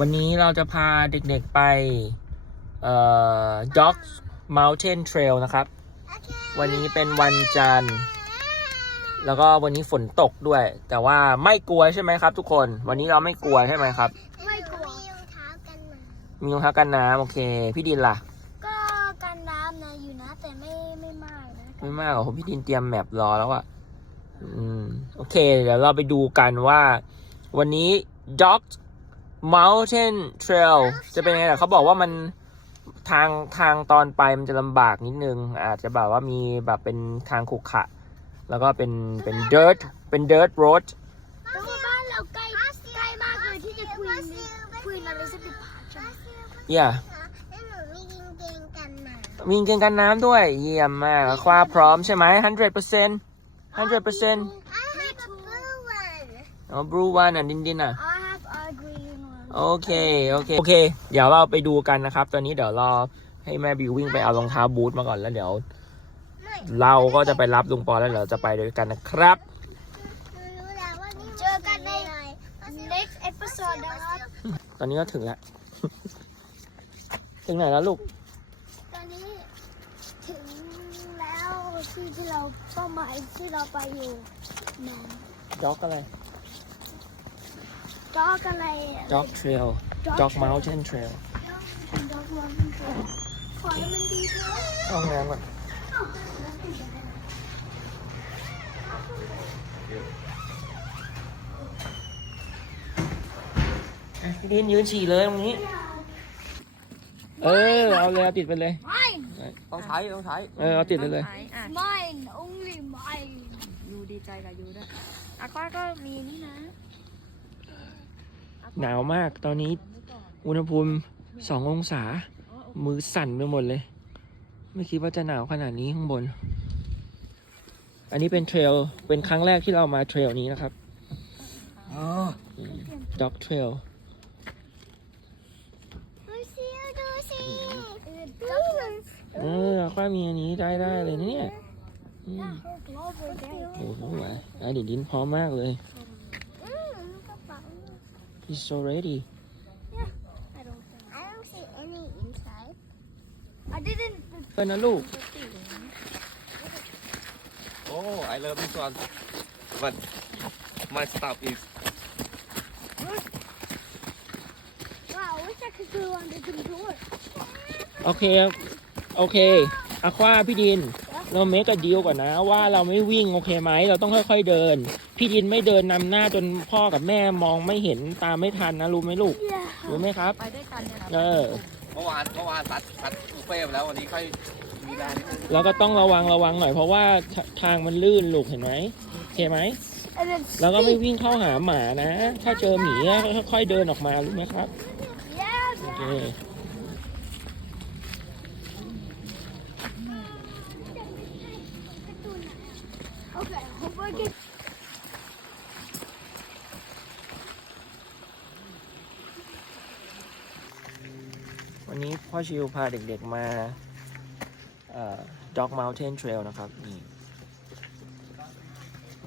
วันนี้เราจะพาเด็กๆไปเอ่อ Dog Mountain Trail นะครับ วันนี้เป็นวันจันทร์ แล้วก็วันนี้ฝนตกด้วย แต่ว่าไม่กลัวใช่ไหมครับ ทุกคน วันนี้เราไม่กลัวใช่ไหมครับ ไม่กลัว มีรองเท้ากันหนามีรองเท้ากันน้ำโอเค พี่ดินล่ะก็กันน้ำนะอยู่นะแต่ไม่ไม่มากนะไม่มากหรอกผมพี่ดินเตรียมแมปรอแล้วอะอืม โอเค เดี๋ยวเราไปดูกันว่า วันนี้ Dog Mountain Trail จะเป็นยังไงล่ะเขาบอกว่ามันทางทางตอนไปมันจะลำบากนิดนึง อาจจะแบบว่ามีแบบเป็นทางขรุขระแล้วก็เป็นเป็น dirt เป็น dirt road แต่ว่าบ้านเราใกล้ใกล้มากเลยที่จะคุยคุยนาฬิกาปิพาใช่ไหม yeah แล้วหนูมียิงเกงกันหนามีเกงกันน้ำด้วย เยี่ยมมากคว้าพร้อมใช่ไหม100% 100% I have a blue one อ๋อ blue one อะดินดินอะ I have a green one โอเค โอเค โอเค เดี๋ยวเราไปดูกันนะครับ ตอนนี้เดี๋ยวรอให้แม่บิววิ่งไปเอารองเท้าบูทมาก่อนแล้วเดี๋ยว เราก็จะไปรับลุงปอแล้วเดี๋ยวจะไปด้วยกันนะครับ เจอกันใน next episode นะครับตอนนี้ก็ถึงแล้ว ถึงไหนแล้วลูก ตอนนี้ถึงแล้วที่ที่เราเป้าหมายที่เราไปอยู่นะด็อกอะไร ด็อกอะไรอะด็อกเทรลด็อกเมลเทนเทรลด็อกวันขอให้มันดีนะห้องน้ำก่อนอะพี่ดินยืนฉี่เลยตรงนี้ เออ เอาเลยเอาติดไปเลย mine ต้องใช้ต้องใช้ เออ เอาติดไปเลยใช้อะ mine only mine ยูดีใจกับยูด้วยอาควาก็มีนี่นะ หนาวมากตอนนี้อุณหภูมิสององศา มือสั่นไปหมดเลย ไม่คิดว่าจะหนาวขนาดนี้ข้างบน อันนี้เป็นเทรล เป็นครั้งแรกที่เรามาเทรลนี้นะครับด็อกเทรลเออค่ามีอันนี้ได้ได้เลยเนี่ยโอ้โหอะเดี๋ยวดินพร้อมมากเลย he's so ready I don't think I don't see any inside I didn't เพื่อนนะลูก โอ้ I love this one but my stuff is wow I wish I could go on the controller โอเค โอเคอาควาพี่ดิน เราเมกะดีลก่อนนะว่าเราไม่วิ่งโอเคไหมเราต้องค่อย ๆเดิน พี่ดินไม่เดินนำหน้าจนพ่อกับแม่มองไม่เห็นตามไม่ทันนะรู้ไหมลูก yeah รู้ไหมครับ ไปด้วยกันเนี่ยนะเออเมื่อวานเมื่อวานตัดตัดบุฟเฟ่ต์ไปแล้ววันนี้ค่อยมีแรงนิดนึงเราก็ต้องระวังระวังหน่อยเพราะว่าททางมันลื่นลูกเห็นไหมโอเคไหม and then แล้วก็ไม่วิ่งเข้าหาหมานะ ถ้าเจอหมีอะค่อยๆเดินออกมารู้ไหมครับ yeah โอเค okay hope I get วันนี้ พ่อชิวพาเด็กๆมาเอ่อ Dog Mountain Trail นะครับนี่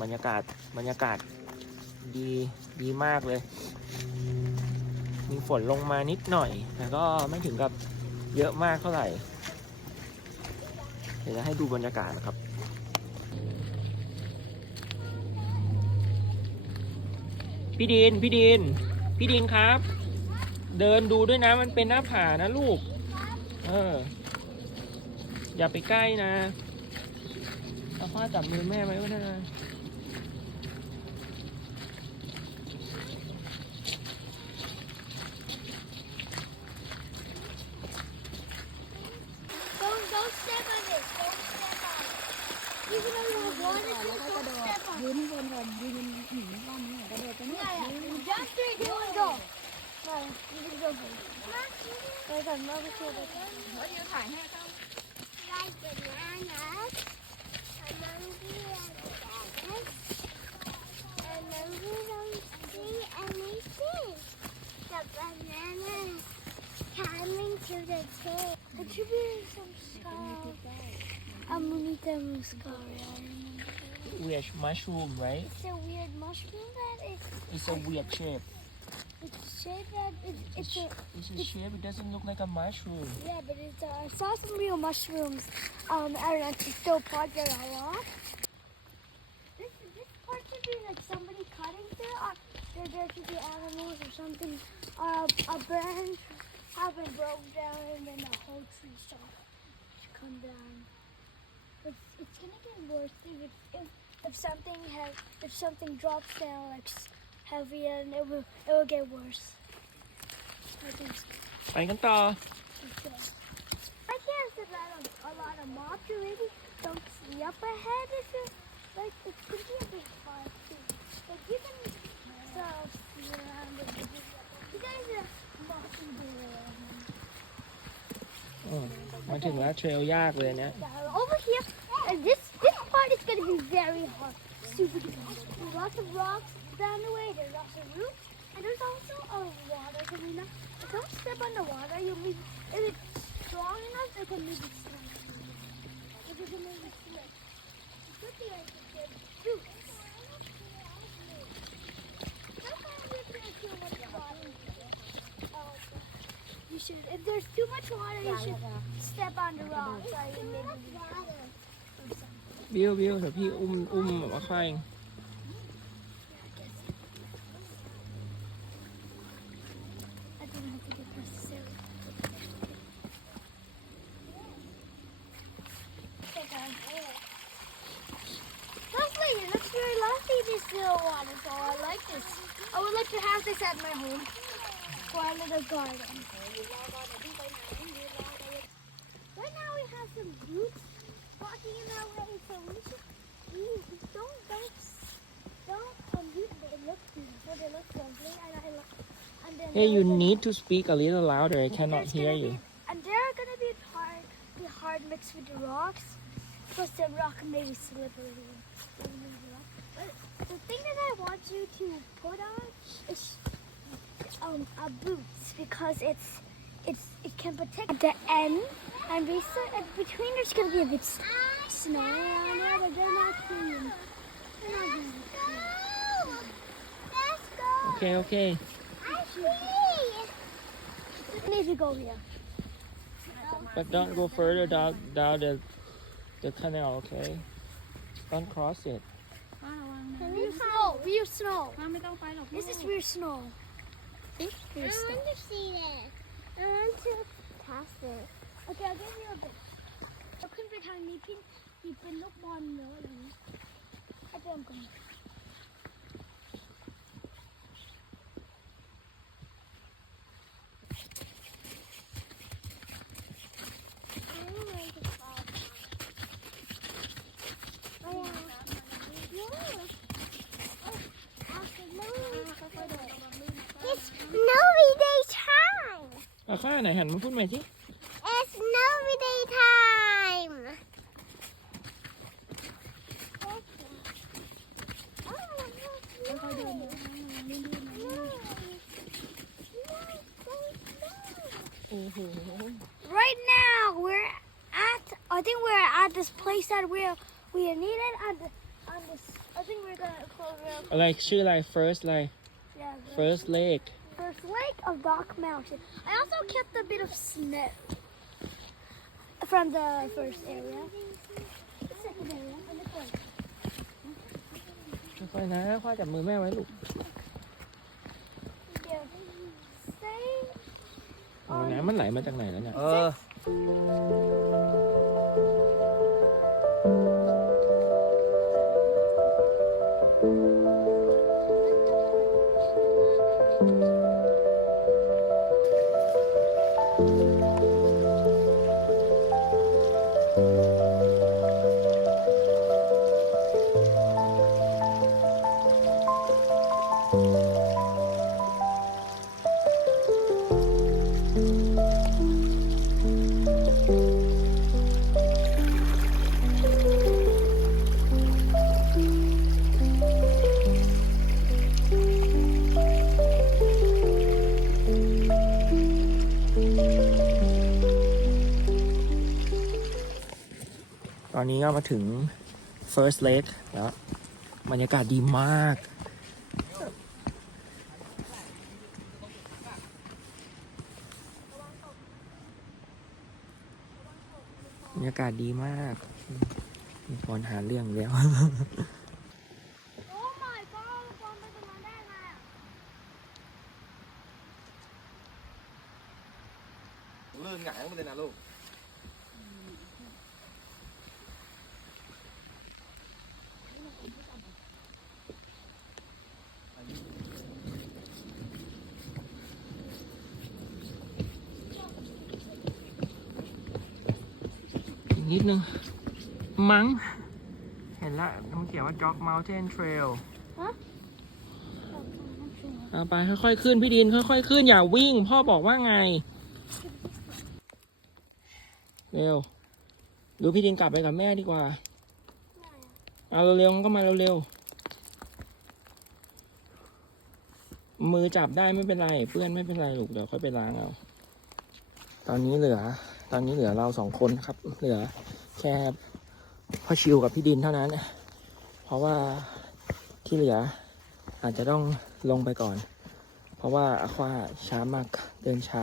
บรรยากาศบรรยากาศดีดีมากเลย มีฝนลงมานิดหน่อย แต่ก็ไม่ถึงกับเยอะมากเท่าไหร่ เดี๋ยวจะให้ดูบรรยากาศนะครับพี่ดินพี่ดินพี่ดินครับ เดินดูด้วยนะมันเป็นหน้าผานะลูก เออ อย่าไปใกล้นะเอาพ่อจับมือแม่ไว้ก็ได้นะยืนบนก่อนยืนหนีบ้านนี้กระโดดไปนี่ Just do it, go. Right, you can go first. Guys, I'm not sure. To the tail it should some skull I'm gonna need them skull weird mushroom right it's a weird mushroom that is it's a weird shape it's shape that it, it's a It's a shape it doesn't look like a mushroom yeah, but it's uh, I saw some real mushrooms um at a still part there a lot. This this part should be like somebody cutting through, or there there should be animals or something. Uh, a branch Alvin broke down and then the whole tree shot come down. It's, it's gonna get worse if, if, if something has if something drops down like heavy and it will it will get worse. I think so. I can tell. I can't see a a lot of mobs already. Don't see up ahead if it like it could be a big fight too. Like you can you guys are mocking the อืมมาถึงแล้วเทรลยากเลยเนี่ย uh, over here. And this this part is gonna be very hard. Super hard. There's lots of rocks down the way. There's lots of roots. And there's also a water arena. If don't step on the water, you'll be if it's strong enough, it can maybe slip. If it can maybe slip. water, you should step on the rocks. Or you maybe water. บิวบิวเดี๋ยวพี่อุ้มอุ้มมาค่อยเอง I didn't have to get necessary. Lovely, it looks very lovely this little waterfall. I like this. I would like to have this at my home for a little garden. We have some walking in our way, so we should don't don't don't you, they look beautiful, they look lovely, and I like. And then Hey you need to speak a little louder I cannot hear you be- and there are gonna be hard, be hard mixed with the rocks. Plus the rock may be slippery. But the thing that I want you to put on is um a boots because it's it's it can protect the end and besi- and between there's gonna be a bit s- snow around there, but they're not clean. They're not gonna be clean. Let's go. โอเคโอเค I see. Need to go here. but don't go further down down the the canal okay don't cross it ป้าระวังนะ Real snow. Real snow. ป้าไม่ต้องไปหรอก This is real snow. This is real snow. to see this. I want to pass it. Okay, I'll give you a bit. เราขึ้นไปทางนี้พี่พี่เป็นลูกบอลเนอะอะไรอย่างนี้ให้เติมก่อน I don't want time. เอาข้างไหนหันมาพูดใหม่สิ It's snowy day time. Right now we're at I think we're at this place that we're we are needed on the on this I think we're gonna close real อะไรชื่ออะไร first อะไร yeah, the first lake first lake of Dock Mountain. I also kept a bit of snow from the first area. The second area and the third. ค่อยๆนะค่อยจับมือแม่ไว้ลูก Yeah. Stay โอ้น้ำมันไหลมาจากไหนแล้วเนี่ย เออ ตอนนี้ก็มาถึง first lake แล้ว บรรยากาศดีมาก รยากาศดีมากอืมมีคนหาเรื่องแล้ว โอ้ my god ปอนไปตรงนั้นได้ไงอะ ลื่นหงายลงไปเลยนะลูก อีก นิดนึง มั้ง เห็นละมันเขียนว่า Jog Mountain Trail เอาไปค่อยๆขึ้นพี่ดิน ค่อยๆขึ้นอย่าวิ่ง พ่อบอกว่าไง เร็วดูพี่ดินกลับไปกับแม่ดีกว่า เอาเร็วๆมันก็มาเร็วๆมือจับได้ไม่เป็นไร เพื่อนไม่เป็นไรลูกเดี๋ยวค่อยไปล้างเอา ตอนนี้เหลือ ตอนนี้เหลือเราสองคนครับ เหลือแค่พ่อชิวกับพี่ดินเท่านั้น เพราะว่าที่เหลืออาจจะต้องลงไปก่อน เพราะว่าอควาช้ามากเดินช้า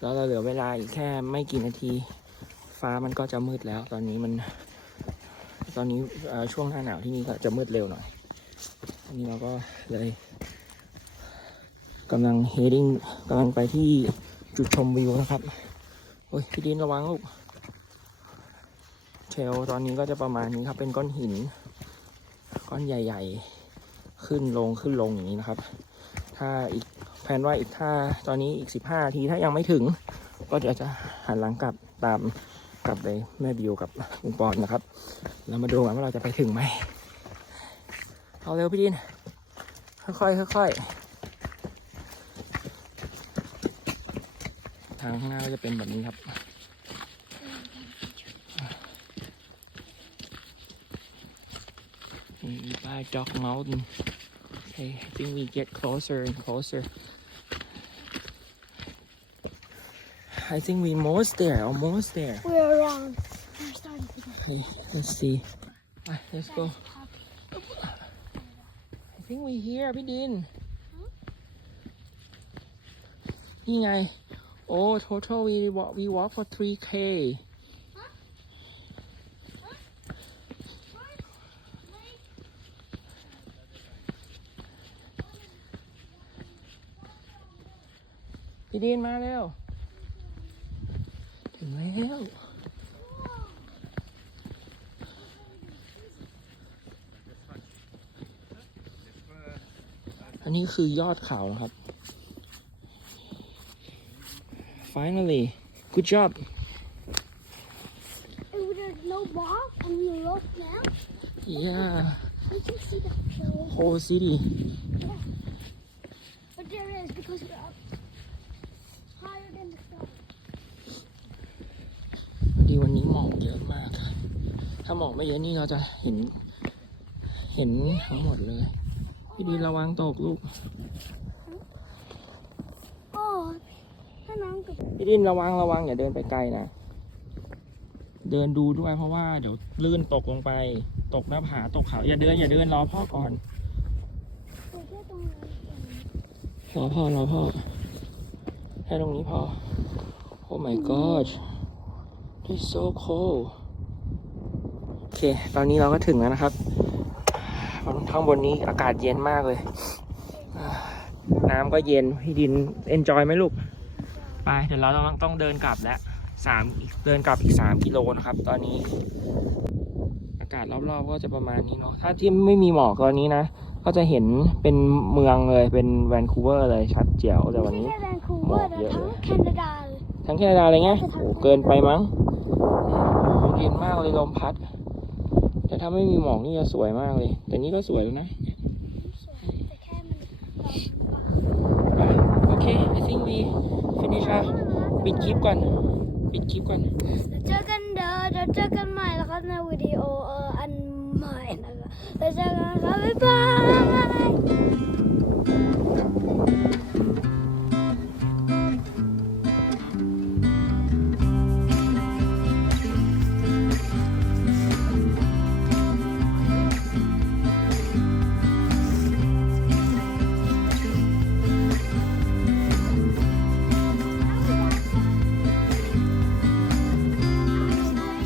แล้วเราเหลือเวลาอีกแค่ไม่กี่นาที ฟ้ามันก็จะมืดแล้ว ตอนนี้มัน ตอนนี้ช่วงหน้าหนาวที่นี่ก็จะมืดเร็วหน่อยอันนี้เราก็เลยกำลัง heading กำลังไปที่จุดชมวิวนะครับ อ้ยพี่ดินระวังลูกเทลตอนนี้ก็จะประมาณนี้ครับ เป็นก้อนหิน ก้อนใหญ่ ๆ ขึ้นลงขึ้นลงอย่างนี้นะครับ ถ้าอีกแผนว่าอีกถ้าตอนนี้อีกสิบห้านาทีถ้ายังไม่ถึง ก็เดี๋ยวจะหันหลังกลับตามกลับไปแม่บิวกับลุงปอนนะครับ เรามาดูกันว่าเราจะไปถึงไหมเอาเร็วพี่ดิน ค่อยๆค่อยๆ ทางข้างหน้าก็จะเป็นแบบนี้ครับ Mm, by Dog Mountain. Okay, I think we get closer and closer. I think we almost there, almost there. We're around. We're starting to get Okay, let's see. Ah, let's go. I think we here พี่ดิน นี่ไง โอ้ total we walk we walk for 3k พี่ดินมาเร็วถึงแล้วอันนี้คือยอดเขานะครับ finally good job And there's no bar on the road now. yeah We can see the whole. whole city But there is because we're up higher than the sky. พอดีวันนี้หมอกเยอะมาก ถ้าหมอกไม่เยอะนี่เราจะเห็น เห็นทั้งหมดเลย พี่ดีระวังตกลูก Oh, ถ้าน้องกับ พี่ดินระวังระวังอย่าเดินไปไกลนะ เดินดูด้วยเพราะว่าเดี๋ยวลื่นตกลงไป ตกหน้าผาตกเขา อย่าเดินอย่าเดินรอพ่อก่อน รอพ่อรอพ่อแค่ตรงนี้พอ Oh my god this so cold โอเค ตอนนี้เราก็ถึงแล้วนะครับข้างบนนี้อากาศเย็นมากเลย น้ำก็เย็นพี่ดิน enjoy ไหมลูก ไปเดี๋ยวเราต้องต้องเดินกลับแล้วสามเดินกลับอีกสามกิโลนะครับ ตอนนี้ อากาศรอบๆก็จะประมาณนี้เนาะถ้าที่ไม่มีหมอกตอนนี้นะ ก็จะเห็นเป็นเมืองเลยเป็นแวนคูเวอร์เลยชัดเจ๋วแต่วันนี้ไม่ใช่แวนคูเวอร์แต่ทั้งแคนาดาเลยทั้งแคนาดาเลยไงโอ้เกินไปมั้งโอ้เย็นมากเลยลมพัด แต่ถ้าไม่มีหมอกนี่จะสวยมากเลย แต่นี่ก็สวยแล้วนะแต่แค่มันร้อนไปโอเค I think we finish อะปิดคลิปก่อน ปิดคลิปก่อน เจอกันเด้อเดี๋ยวเจอกันใหม่แล้วครับในวิดีโอเอออันใหม่นะคะแล้วเจอกันครับบ๊ายบาย